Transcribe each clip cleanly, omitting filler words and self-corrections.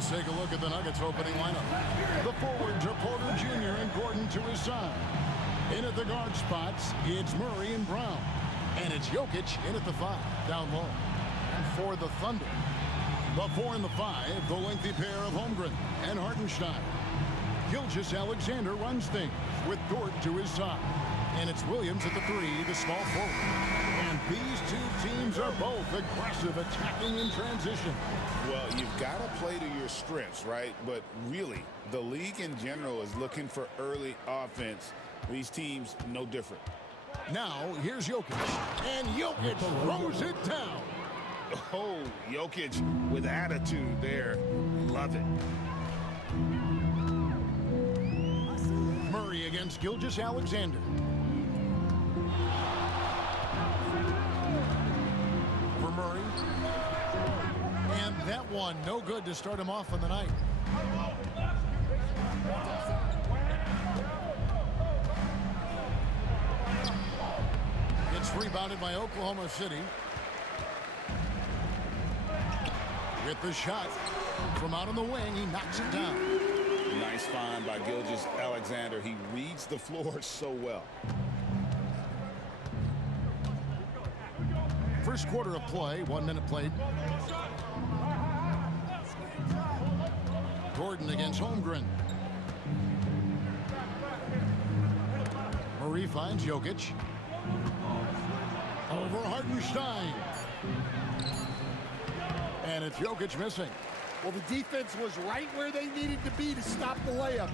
Let's take a look at the Nuggets opening lineup. The forwards are Porter Jr. and Gordon to his side. In at the guard spots, it's Murray and Brown. And it's Jokic in at the 5, down low. And for the Thunder, the 4 and the 5, the lengthy pair of Holmgren and Hartenstein. Gilgeous-Alexander runs things with Dort to his side. And it's Williams at the 3, the small forward. And these two teams are both aggressive, attacking in transition. Well, you've got to play to your strengths, right? But really, the league in general is looking for early offense. These teams, no different. Now, here's Jokic. And Jokic throws it down. Oh, Jokic with attitude there. Love it. Murray against Gilgeous-Alexander. For Murray. And that one, no good to start him off on the night. It's rebounded by Oklahoma City. With the shot from out on the wing, he knocks it down. Nice find by Gilgeous-Alexander. He reads the floor so well. First quarter of play, 1 minute played. Gordon against Holmgren. Murray finds Jokic. Over Hartenstein. And it's Jokic missing. Well, the defense was right where they needed to be to stop the layup.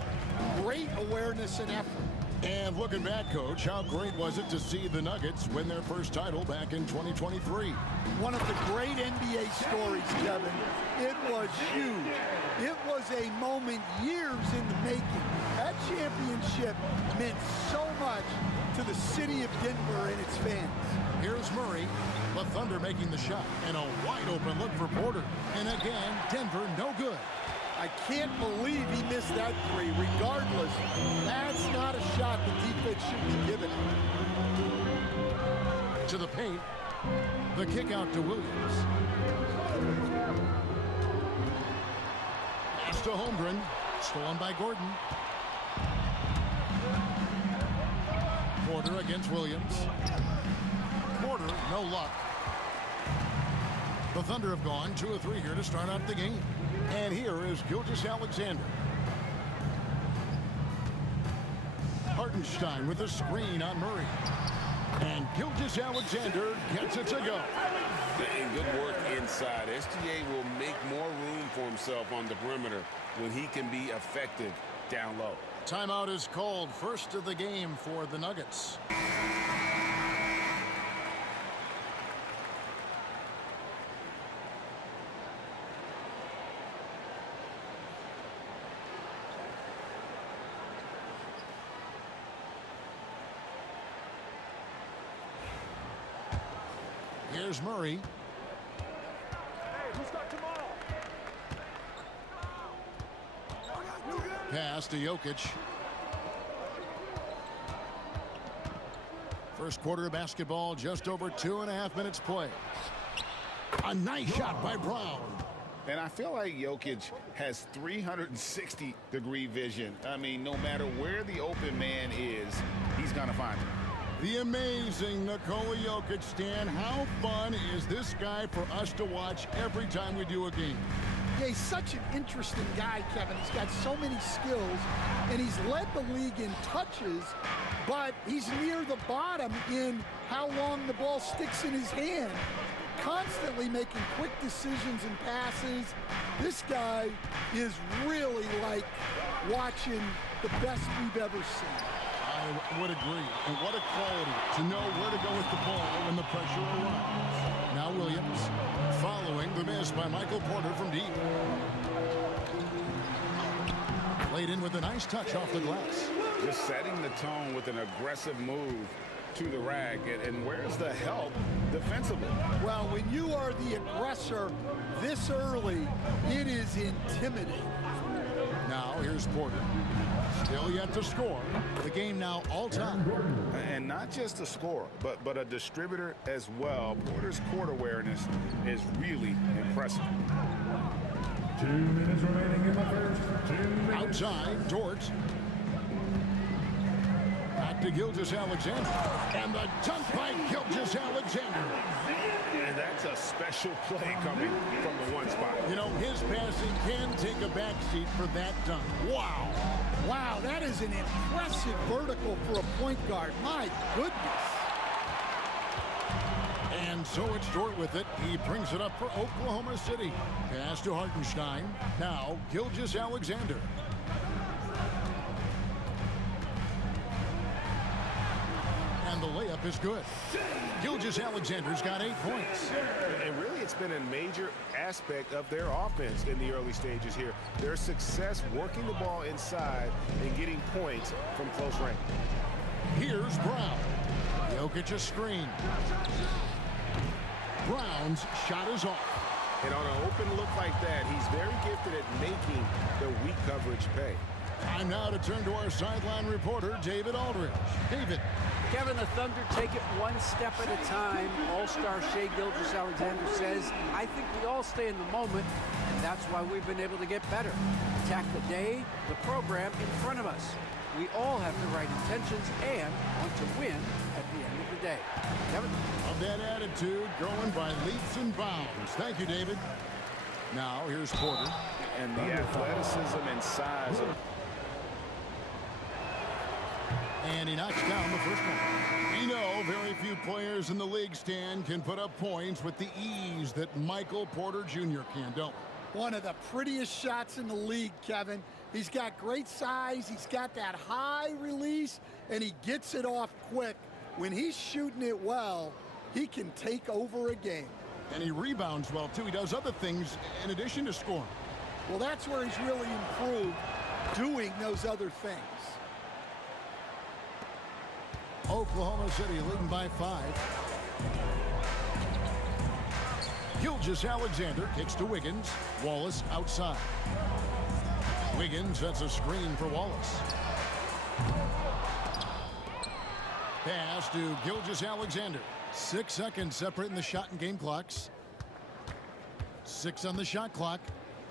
Great awareness and effort. And looking back, Coach, how great was it to see the Nuggets win their first title back in 2023? One of the great NBA stories, Kevin. It was huge. It was a moment years in the making. That championship meant so much to the city of Denver and its fans. Here's Murray, the Thunder making the shot, and a wide open look for Porter. And again, Denver no good. I can't believe he missed that 3. Regardless, that's not a shot the defense should be giving him. To the paint, the kick out to Williams. Pass to Holmgren, stolen by Gordon. Porter against Williams. Porter, no luck. The Thunder have gone 2 of 3 here to start out the game. And here is Gilgeous-Alexander. Hartenstein with a screen on Murray. And Gilgeous-Alexander gets it to go. And good work inside. SGA will make more room for himself on the perimeter when he can be effective down low. Timeout is called. First of the game for the Nuggets. Here's Murray. Hey, who's got tomorrow? Pass to Jokic. First quarter of basketball, just over 2.5 minutes play. A nice shot by Brown. And I feel like Jokic has 360-degree vision. I mean, no matter where the open man is, he's going to find him. The amazing Nikola Jokic, Stan. How fun is this guy for us to watch every time we do a game? Yeah, he's such an interesting guy, Kevin. He's got so many skills, and he's led the league in touches, but he's near the bottom in how long the ball sticks in his hand. Constantly making quick decisions and passes. This guy is really like watching the best we've ever seen. I would agree. And what a quality to know where to go with the ball when the pressure arrives. Now Williams following the miss by Michael Porter from deep. Laid in with a nice touch off the glass. Just setting the tone with an aggressive move to the rack. And where's the help defensively? Well, when you are the aggressor this early, it is intimidating. Now here's Porter. Still yet to score. The game now all-time. And not just a scorer, but a distributor as well. Porter's court awareness is really impressive. 2 minutes remaining in the first. 2 minutes. Outside, Dort. Back to Gilgeous-Alexander. And the dunk by Gilgeous-Alexander. And that's a special play coming from the one spot. You know, his passing can take a backseat for that dunk. Wow. Wow, that is an impressive vertical for a point guard. My goodness. And so it's Dort with it. He brings it up for Oklahoma City. Pass to Hartenstein. Now, Gilgeous-Alexander. And the layup is good. Gilgeous-Alexander's got 8 points. And really, it's been a major aspect of their offense in the early stages here. Their success working the ball inside and getting points from close range. Here's Brown. Jokic a screen. Brown's shot is off. And on an open look like that, he's very gifted at making the weak coverage pay. Time now to turn to our sideline reporter, David Aldridge. David. Kevin, the Thunder take it one step at a time. All-star Shai Gilgeous-Alexander says, I think we all stay in the moment, and that's why we've been able to get better. Attack the day, the program in front of us. We all have the right intentions and want to win at the end of the day. Kevin? Of that attitude, growing by leaps and bounds. Thank you, David. Now, here's Porter. And the athleticism and size of... And he knocks down the first one. We know very few players in the league, Stan, can put up points with the ease that Michael Porter Jr. can, don't we? One of the prettiest shots in the league, Kevin. He's got great size. He's got that high release, and he gets it off quick. When he's shooting it well, he can take over a game. And he rebounds well, too. He does other things in addition to scoring. Well, that's where he's really improved, doing those other things. Oklahoma City leading by 5. Gilgeous-Alexander kicks to Wiggins. Wallace outside. Wiggins sets a screen for Wallace. Pass to Gilgeous-Alexander. 6 seconds separating the shot and game clocks. 6 on the shot clock.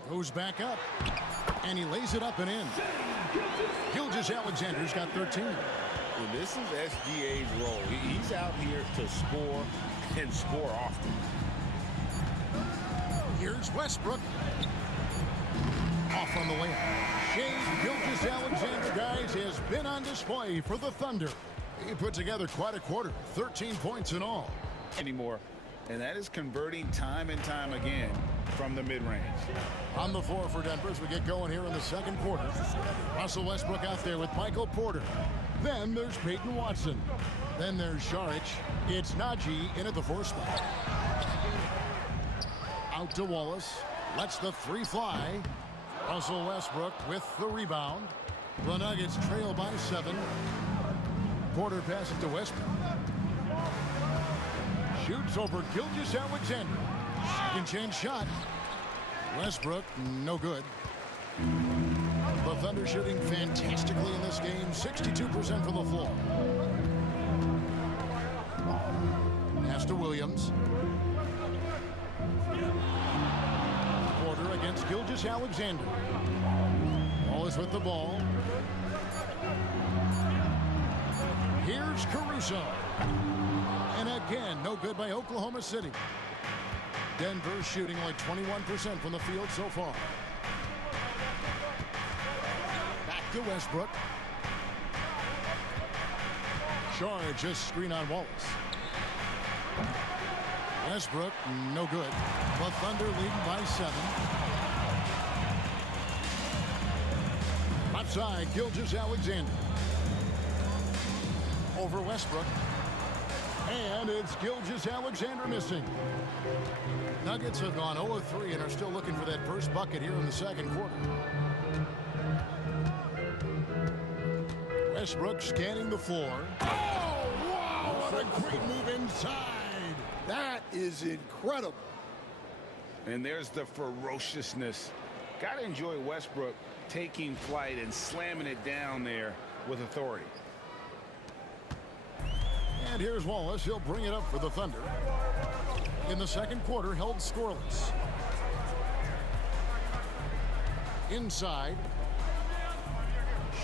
Goes back up. And he lays it up and in. Gilgeous-Alexander's got 13. And this is SGA's role. He's out here to score and score often. Here's Westbrook. Off on the layup. Shai Gilgeous-Alexander, guys, has been on display for the Thunder. He put together quite a quarter. 13 points in all. Anymore. And that is converting time and time again from the mid-range. On the floor for Denver as we get going here in the second quarter. Russell Westbrook out there with Michael Porter. Then there's Peyton Watson. Then there's Saric. It's Najee in at the 4 spot. Out to Wallace. Lets the 3 fly. Russell Westbrook with the rebound. The Nuggets trail by 7. Porter passes to Westbrook. Shoots over Gilgeous-Alexander. Second chance shot. Westbrook, no good. The Thunder shooting fantastically in this game. 62% from the floor. Pass to Williams. Porter against Gilgeous-Alexander. Wallace with the ball. Here's Caruso. And again, no good by Oklahoma City. Denver shooting only 21% from the field so far. Back to Westbrook. Charge a screen on Wallace. Westbrook, no good. The Thunder leading by 7. Outside, Gilgeous-Alexander. Over Westbrook. And it's Gilgeous-Alexander missing. Nuggets have gone 0 of 3 and are still looking for that first bucket here in the second quarter. Westbrook scanning the floor. Oh, wow! What a great move inside. That is incredible. And there's the ferociousness. Got to enjoy Westbrook taking flight and slamming it down there with authority. And here's Wallace. He'll bring it up for the Thunder. In the second quarter, held scoreless. Inside.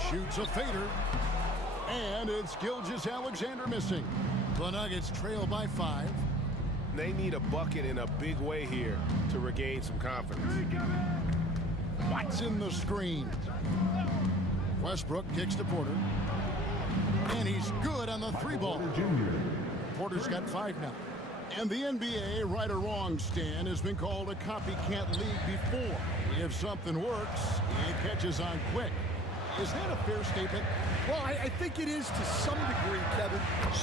Shoots a fader. And it's Gilgeous-Alexander missing. The Nuggets trail by 5. They need a bucket in a big way here to regain some confidence. Watson the screen. Westbrook kicks to Porter. And he's good on the 3-ball. Porter's got 5 now. And the NBA, right or wrong, Stan, has been called a copycat league before. If something works, it catches on quick. Is that a fair statement? Well, I think it is to some degree, Kevin.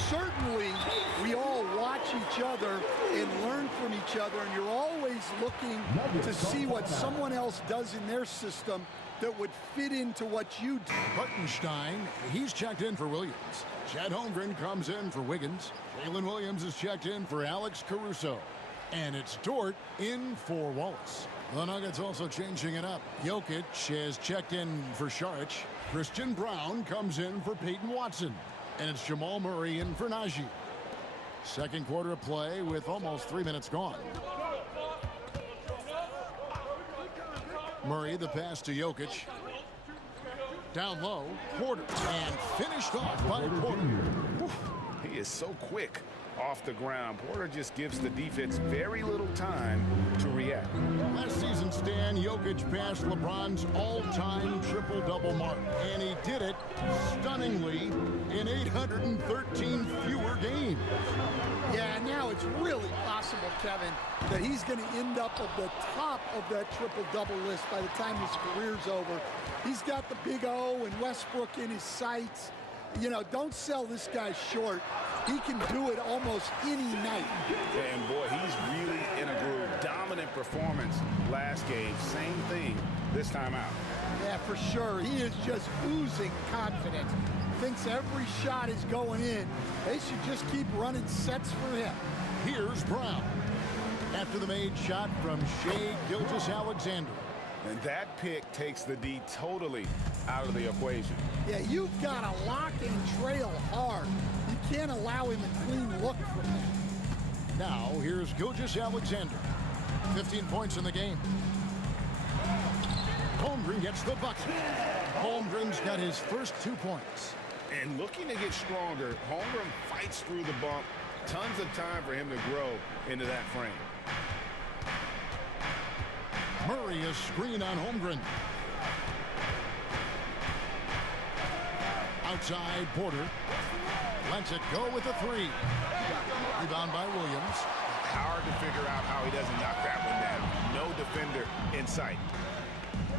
Certainly, we all watch each other and learn from each other, and you're always looking to see what someone else does in their system that would fit into what you do. Hartenstein, he's checked in for Williams. Chet Holmgren comes in for Wiggins. Jalen Williams is checked in for Alex Caruso. And it's Dort in for Wallace. The Nuggets also changing it up. Jokic is checked in for Šarić. Christian Braun comes in for Peyton Watson. And it's Jamal Murray in for Najee. Second quarter of play with almost 3 minutes gone. Murray, the pass to Jokic. Down low, Porter. And finished off by Porter. He is so quick off the ground. Porter just gives the defense very little time to react. Last season, Stan, Jokic passed LeBron's all-time triple-double mark. And he did it stunningly in 813 fewer games. Yeah, now it's really possible, Kevin, that he's going to end up at the top of that triple-double list by the time his career's over. He's got the big O and Westbrook in his sights. You know, don't sell this guy short. He can do it almost any night. And boy, he's really in a groove. Dominant performance last game. Same thing this time out. Yeah, for sure. He is just oozing confidence. Thinks every shot is going in. They should just keep running sets for him. Here's Brown. After the made shot from Shai Gilgeous-Alexander. And that pick takes the D totally out of the equation. Yeah, you've got to lock and trail hard. You can't allow him a clean look from that. Now, here's Gilgeous-Alexander. 15 points in the game. Holmgren gets the bucket. Holmgren's got his first 2 points. And looking to get stronger, Holmgren fights through the bump. Tons of time for him to grow into that frame. Murray is screen on Holmgren. Outside, Porter. Lets it go with a 3. Rebound by Williams. Hard to figure out how he doesn't knock that one down. No defender in sight.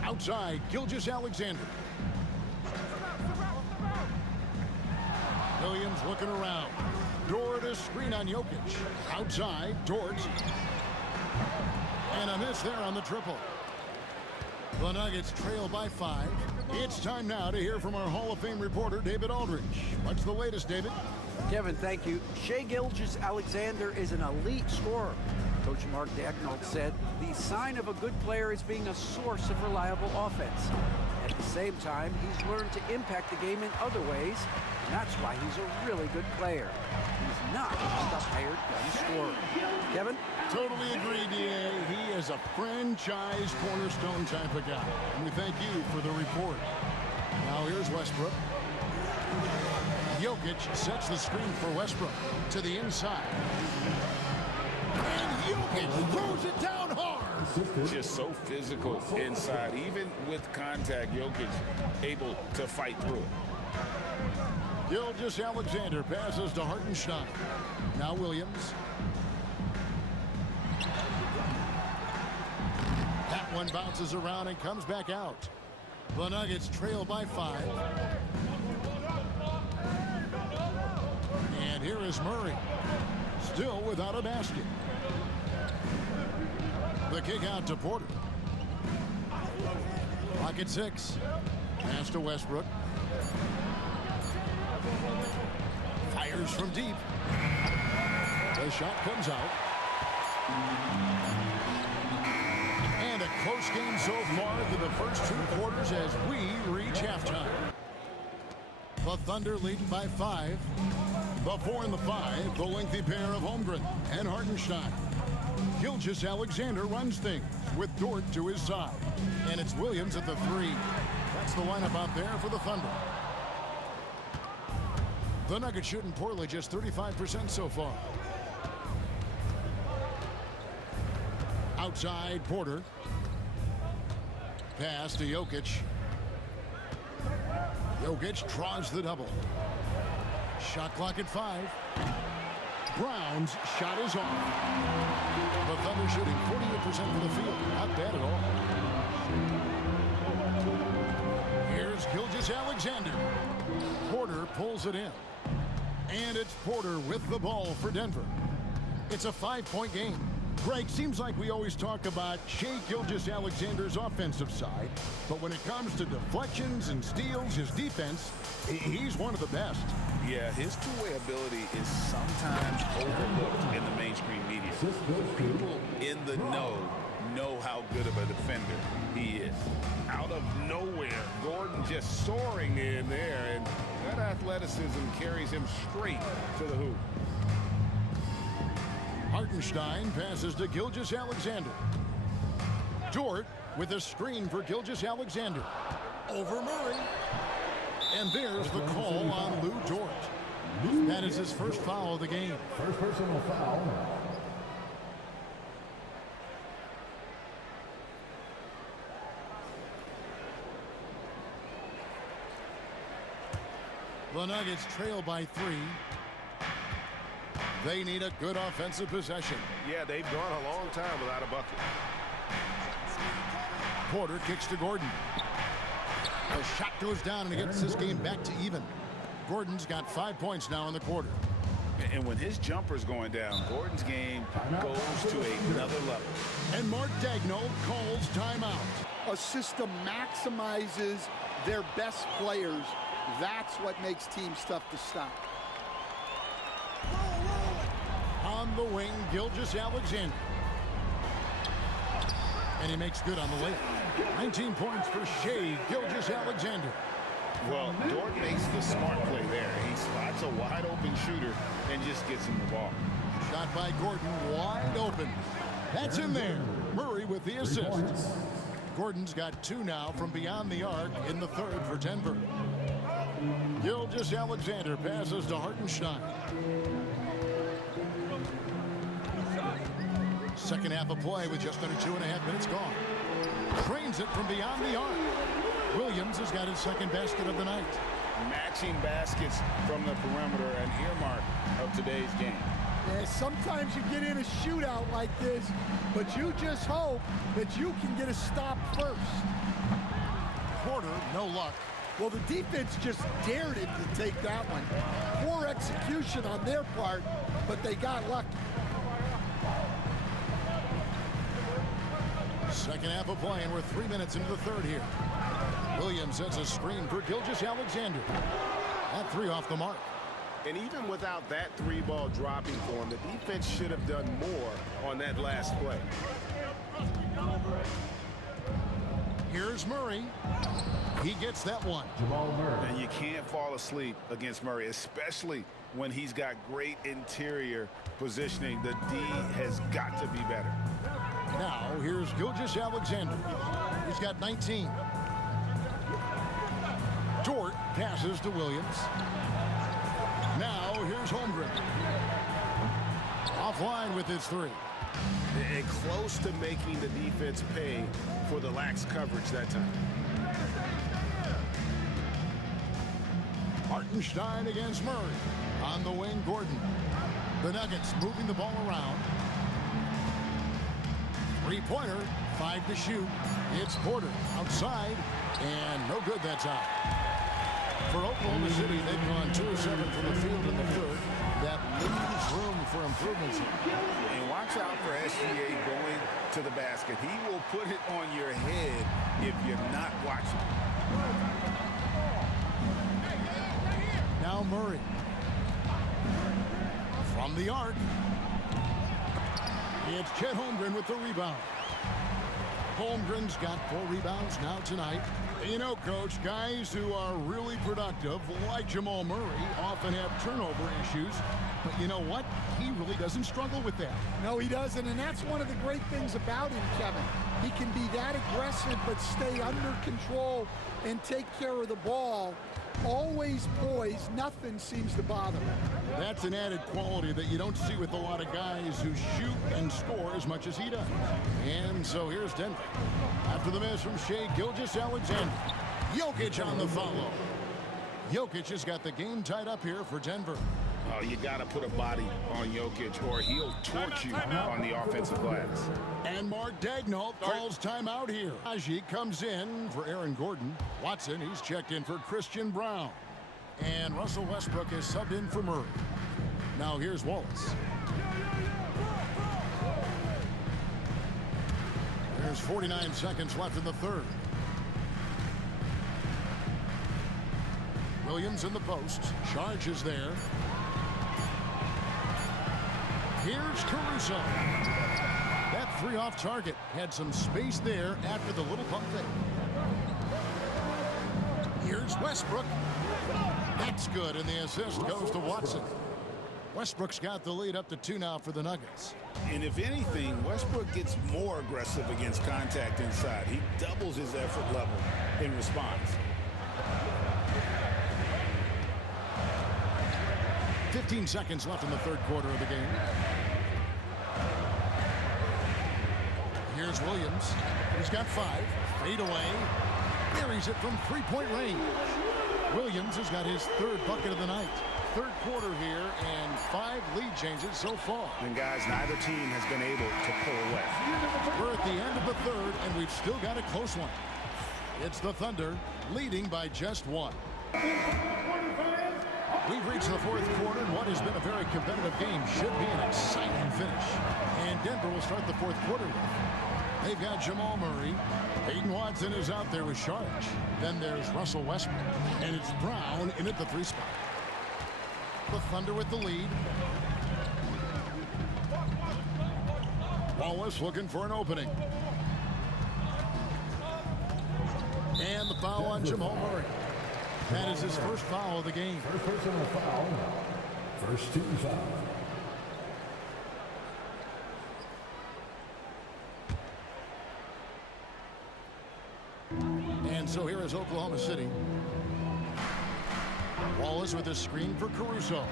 Outside, Gilgeous-Alexander. Williams looking around. Dort is screen on Jokic. Outside, Dort. And a miss there on the triple. The Nuggets trail by 5. It's time now to hear from our Hall of Fame reporter, David Aldridge. What's the latest, David? Kevin, thank you. Shai Gilgeous-Alexander is an elite scorer. Coach Mark Daigneault said the sign of a good player is being a source of reliable offense. At the same time, he's learned to impact the game in other ways, and that's why he's a really good player. He's not just a hired gun scorer. Kevin? Totally agree, D.A. He is a franchise cornerstone type of guy. And we thank you for the report. Now here's Westbrook. Jokic sets the screen for Westbrook to the inside. And Jokic throws it down hard. Just so physical inside. Even with contact, Jokic able to fight through it. Gilgeous-Alexander passes to Hartenstein. Now Williams. That one bounces around and comes back out. The Nuggets trail by 5. And here is Murray. Still without a basket. The kick out to Porter. Pocket 6. Pass to Westbrook. Fires from deep. The shot comes out. And a close game so far through the first 2 quarters as we reach halftime. The Thunder leading by 5. The 4 and the 5, the lengthy pair of Holmgren and Hartenstein. Gilgeous-Alexander runs things with Dort to his side. And it's Williams at the 3. That's the lineup out there for the Thunder. The Nuggets shooting poorly, just 35% so far. Outside, Porter. Pass to Jokic. Jokic draws the double. Shot clock at 5. Brown's shot is off. The Thunder shooting 48% for the field. Not bad at all. Here's Gilgeous-Alexander. Porter pulls it in. And it's Porter with the ball for Denver. It's a 5-point game. Greg, seems like we always talk about Shai Gilgeous-Alexander's offensive side, but when it comes to deflections and steals, his defense, he's one of the best. Yeah, his two-way ability is sometimes overlooked in the mainstream media. People in the know how good of a defender he is. Out of nowhere, Gordon just soaring in there, and that athleticism carries him straight to the hoop. Hartenstein passes to Gilgeous-Alexander. Dort with a screen for Gilgeous-Alexander. Over Murray. And there's the call on Lou Dort. That is his first foul of the game. First personal foul. The Nuggets trail by 3. They need a good offensive possession. Yeah, they've gone a long time without a bucket. Porter kicks to Gordon. The shot goes down and it gets this game back to even. Gordon's got 5 points now in the quarter. And when his jumper's going down, Gordon's game goes to another level. And Mark Daigneault calls timeout. A system maximizes their best players. That's what makes teams tough to stop. On the wing, Gilgeous-Alexander. And he makes good on the layup. 19 points for Shai Gilgeous-Alexander. Well, Dort makes the smart play there. He spots a wide-open shooter and just gets him the ball. Shot by Gordon, wide open. That's in there. Murray with the assist. Gordon's got 2 now from beyond the arc in the 3rd for Denver. Gilgeous-Alexander passes to Hartenstein. Second half of play with just under 2.5 minutes gone. Trains it from beyond the arc. Williams has got his second basket of the night. Matching baskets from the perimeter, an earmark of today's game. Yeah, sometimes you get in a shootout like this, but you just hope that you can get a stop first. Porter, no luck. Well, the defense just dared him to take that one. Poor execution on their part, but they got lucky. Second half of play, and we're 3 minutes into the 3rd here. Williams sets a screen for Gilgeous-Alexander. That 3 off the mark. And even without that 3-ball dropping for him, the defense should have done more on that last play. Here's Murray. He gets that one. Jamal Murray. And you can't fall asleep against Murray, especially when he's got great interior positioning. The D has got to be better. Now, here's Gilgeous-Alexander. He's got 19. Dort passes to Williams. Now, here's Holmgren. Offline with his 3. And close to making the defense pay for the lax coverage that time. Hartenstein against Murray. On the wing, Gordon. The Nuggets moving the ball around. 3-pointer, 5 to shoot. It's Porter outside, and no good that time. For Oklahoma City, they've gone 2 of 7 from the field in the 3rd. That leaves room for improvements here. And watch out for SGA going to the basket. He will put it on your head if you're not watching. Now Murray. From the arc. It's Chet Holmgren with the rebound. Holmgren's got 4 rebounds now tonight. You know, Coach, guys who are really productive, like Jamal Murray, often have turnover issues. But you know what? He really doesn't struggle with that. No, he doesn't, and that's one of the great things about him, Kevin. He can be that aggressive but stay under control and take care of the ball. Always poised, nothing seems to bother him. That's an added quality that you don't see with a lot of guys who shoot and score as much as he does. And so here's Denver. After the miss from Shai Gilgeous-Alexander. Jokic on the follow. Jokic has got the game tied up here for Denver. Oh, you got to put a body on Jokic or he'll torch you on the offensive glass. And Mark Daigneault calls timeout here. Aji comes in for Aaron Gordon. Watson, he's checked in for Christian Braun. And Russell Westbrook is subbed in for Murray. Now here's Wallace. There's 49 seconds left in the third. Williams in the post. Charge is there. Here's Caruso. That 3 off target had some space there after the little pump fake. Here's Westbrook. That's good, and the assist goes to Watson. Westbrook's got the lead up to 2 now for the Nuggets. And if anything, Westbrook gets more aggressive against contact inside. He doubles his effort level in response. 15 seconds left in the third quarter of the game. Here's Williams. He's got 5. Fade away. Buries it from 3-point range. Williams has got his 3rd bucket of the night. Third quarter here and 5 lead changes so far. And guys, neither team has been able to pull away. We're at the end of the third and we've still got a close one. It's the Thunder leading by just 1. We've reached the fourth quarter, and what has been a very competitive game should be an exciting finish. And Denver will start the fourth quarter with. They've got Jamal Murray. Peyton Watson is out there with Saric. Then there's Russell Westbrook. And it's Brown in at the 3 spot. The Thunder with the lead. Wallace looking for an opening. And the foul on Jamal Murray. That is his first foul of the game. First personal foul. First team foul. And so here is Oklahoma City. Wallace with a screen for Caruso.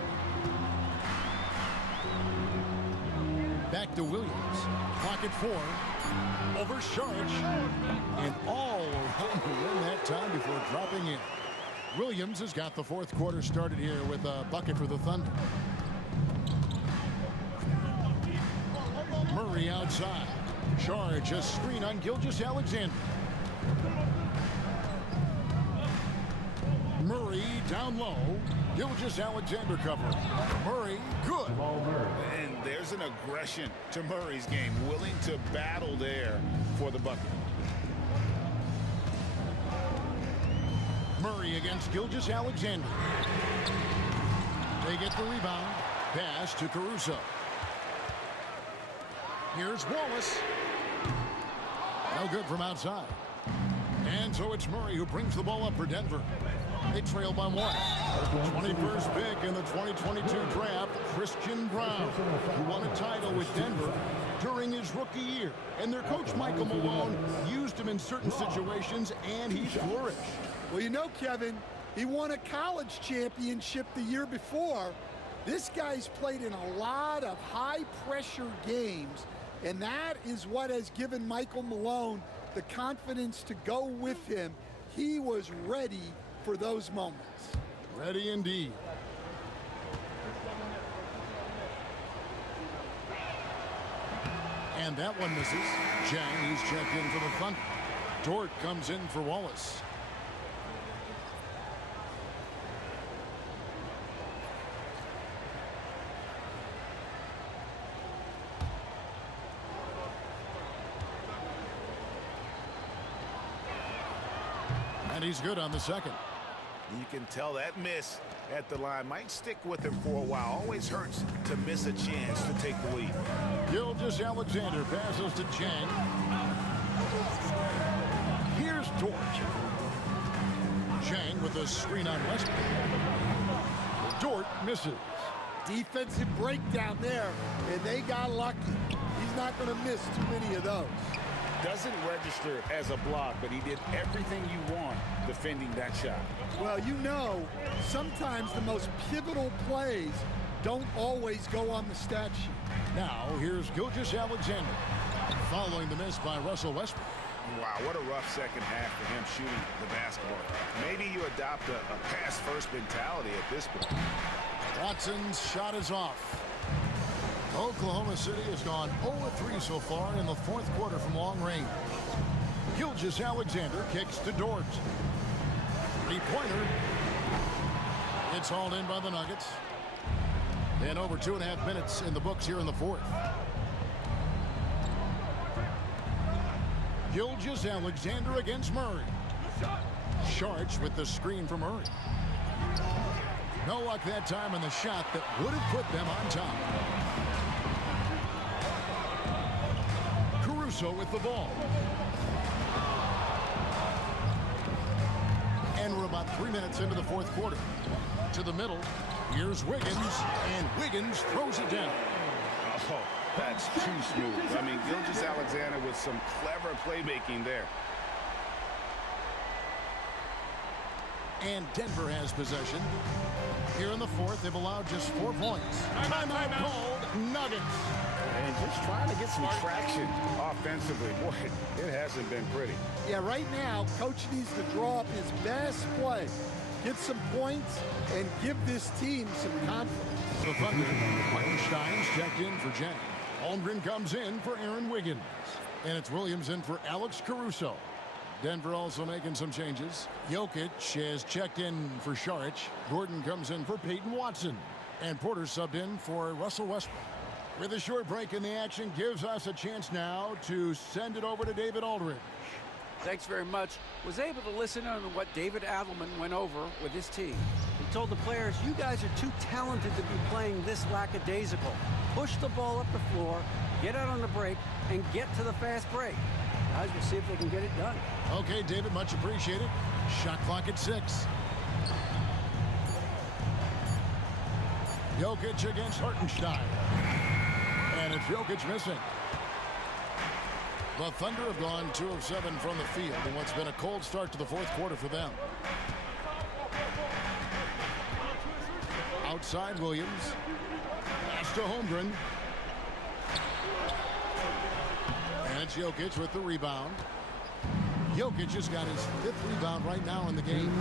Back to Williams. Clock at 4. Over Saric. And all around the rim that time before dropping in. Williams has got the fourth quarter started here with a bucket for the Thunder. Murray outside. Saric a screen on Gilgeous-Alexander. Murray down low. Gilgeous-Alexander cover. Murray, good. And there's an aggression to Murray's game, willing to battle there for the bucket. Murray against Gilgeous-Alexander. They get the rebound. Pass to Caruso. Here's Wallace. No good from outside. And so it's Murray who brings the ball up for Denver. They trail by 1. 21st pick in the 2022 draft, Christian Braun, who won a title with Denver during his rookie year. And their coach, Michael Malone, used him in certain situations, and he flourished. Well, you know, Kevin, he won a college championship the year before. This guy's played in a lot of high-pressure games, and that is what has given Michael Malone the confidence to go with him. He was ready for those moments. Ready indeed. And that one misses. Jang, he's checked in for the Thunder. Dort comes in for Wallace. And he's good on the second. You can tell that miss at the line might stick with him for a while. Always hurts to miss a chance to take the lead. Gilgeous-Alexander passes to Jang. Dort. Chang with the screen on Westbrook. Dort misses. Defensive breakdown there, and they got lucky. He's not going to miss too many of those. Doesn't register as a block, but he did everything you want defending that shot. Well, you know, sometimes the most pivotal plays don't always go on the stat sheet. Now, here's Gilgeous-Alexander following the miss by Russell Westbrook. Wow, what a rough second half for him shooting the basketball. Maybe you adopt a pass-first mentality at this point. Watson's shot is off. Oklahoma City has gone 0-3 so far in the fourth quarter from long range. Gilgeous-Alexander kicks to Dort. Three-pointer. It's hauled in by the Nuggets. And over 2.5 minutes in the books here in the fourth. Gilgeous-Alexander against Murray. Sharch with the screen for Murray. No luck that time on the shot that would have put them on top. Caruso with the ball. And we're about 3 minutes into the fourth quarter. To the middle. Here's Wiggins, and Wiggins throws it down. Oh, that's too smooth. I mean, Gilgeous-Alexander with some clever playmaking there. And Denver has possession. Here in the fourth, they've allowed just 4 points. Timeout called, Nuggets. And just trying to get some traction offensively. Boy, it hasn't been pretty. Yeah, right now, Coach needs to draw up his best play, get some points, and give this team some confidence. The Thunder, Hartenstein's checked in for Jang. Holmgren comes in for Aaron Wiggins. And it's Williams in for Alex Caruso. Denver also making some changes. Jokic has checked in for Saric. Gordon comes in for Peyton Watson. And Porter subbed in for Russell Westbrook. With a short break in the action, gives us a chance now to send it over to David Aldridge. Thanks very much. Was able to listen in on what David Adelman went over with his team. He told the players, you guys are too talented to be playing this lackadaisical. Push the ball up the floor, get out on the break, and get to the fast break. Guys will see if they can get it done. Okay, David, much appreciated. Shot clock at 6. Jokic against Hartenstein. And it's Jokic missing. The Thunder have gone 2 of 7 from the field in what's been a cold start to the fourth quarter for them. Outside Williams. Pass to Holmgren. And it's Jokic with the rebound. Jokic has got his 5th rebound right now in the game.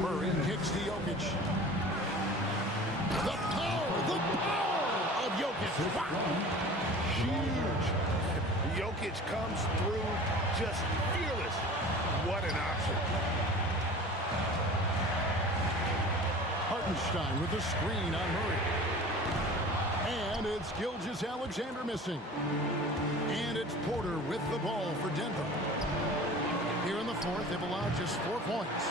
Murray kicks to Jokic. The power of Jokic. Wow. Huge. Jokic comes through just fearless. What an option. Hartenstein with the screen on Murray. And it's Gilgeous-Alexander missing. And it's Porter with the ball for Denver. Here in the fourth, they've allowed just 4 points.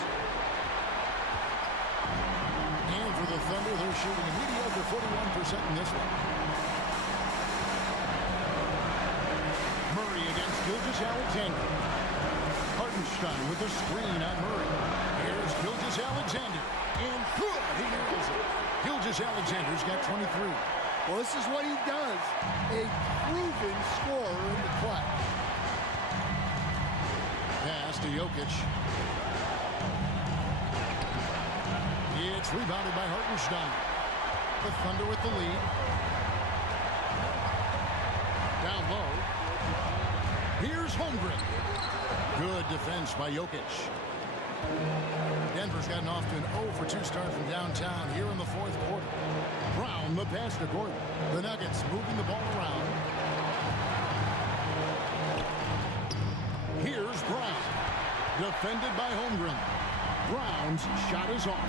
And for the Thunder, they're shooting a mediocre 41% in this one. Murray against Gilgeous-Alexander. Hartenstein with the screen on Murray. Here's Gilgeous-Alexander. And good, he nails it. Gilgeous-Alexander's got 23. Well, this is what he does. A proven scorer in the clutch. Pass to Jokic. It's rebounded by Hartenstein. The Thunder with the lead. Down low. Here's Holmgren. Good defense by Jokic. Denver's gotten off to an 0-for-2 start from downtown here in the fourth quarter. Brown, the pass to Gordon. The Nuggets moving the ball around. Here's Brown. Defended by Holmgren. Brown's shot is off.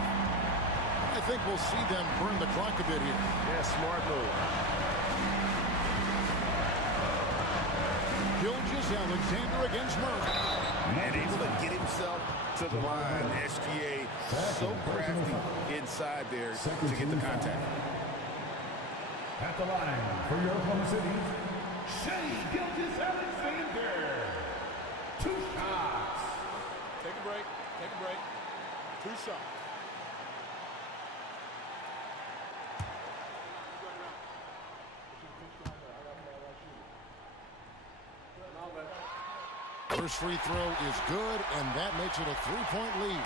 I think we'll see them burn the clock a bit here. Yeah, smart move. Gilgeous-Alexander against Murray. And able to get himself to the line. SGA so crafty inside there to get the contact. At the line for your Oklahoma City, Shai Gilgeous-Alexander. 2 shots. break. Take a break. 2 shots. First free throw is good, and that makes it a 3-point lead.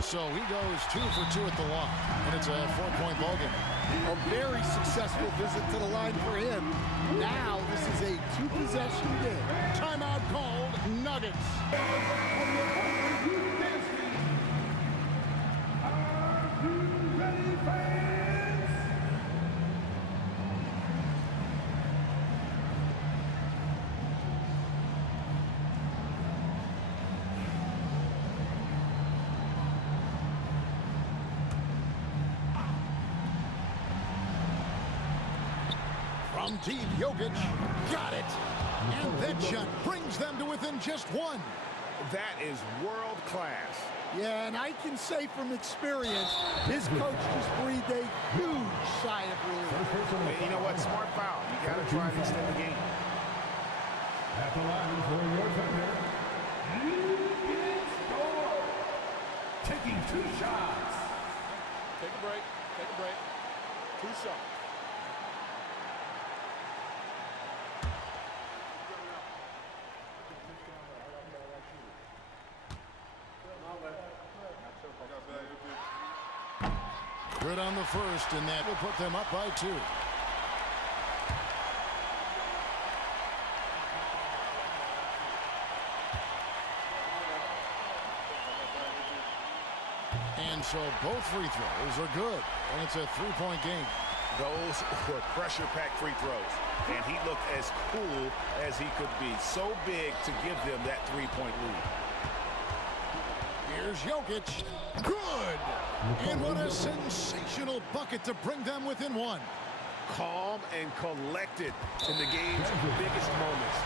So he goes 2 for 2 at the line, and it's a 4-point ball game. A very successful visit to the line for him. Now this is a 2-possession game. Timeout called, Nuggets. From deep, Jokic got it. And that shot brings them to within just 1. That is world class. Yeah, and I can say from experience, his coach just breathed a huge sigh of relief. And you know what? Smart foul. You got to try and extend the game. At the line for your defender, taking 2 shots. Take a break. Take a break. 2 shots. Good on the first, and that will put them up by 2. And so both free throws are good, and it's a 3-point game. Those were pressure-packed free throws, and he looked as cool as he could be. So big to give them that 3-point lead. Here's Jokic. Good! And what a sensational bucket to bring them within 1. Calm and collected in the game's biggest moments.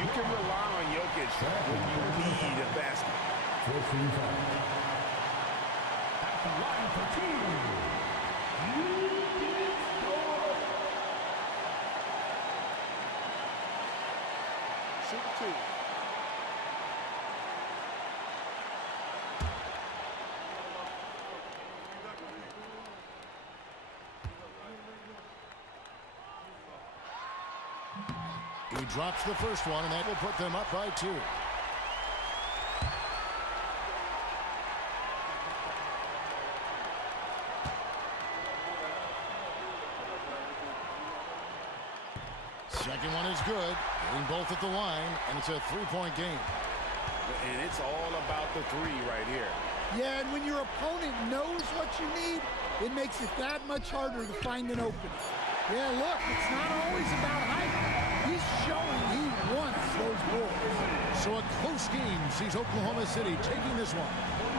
You can rely on Jokic when you need a basket. At the line for 2. Shoot 2. He drops the first one, and that will put them up by 2. Second one is good. Getting both at the line, and it's a 3-point game. And it's all about the 3 right here. Yeah, and when your opponent knows what you need, it makes it that much harder to find an opening. Yeah, look, it's not always about height. He's showing he wants those balls. So a close game sees Oklahoma City taking this one.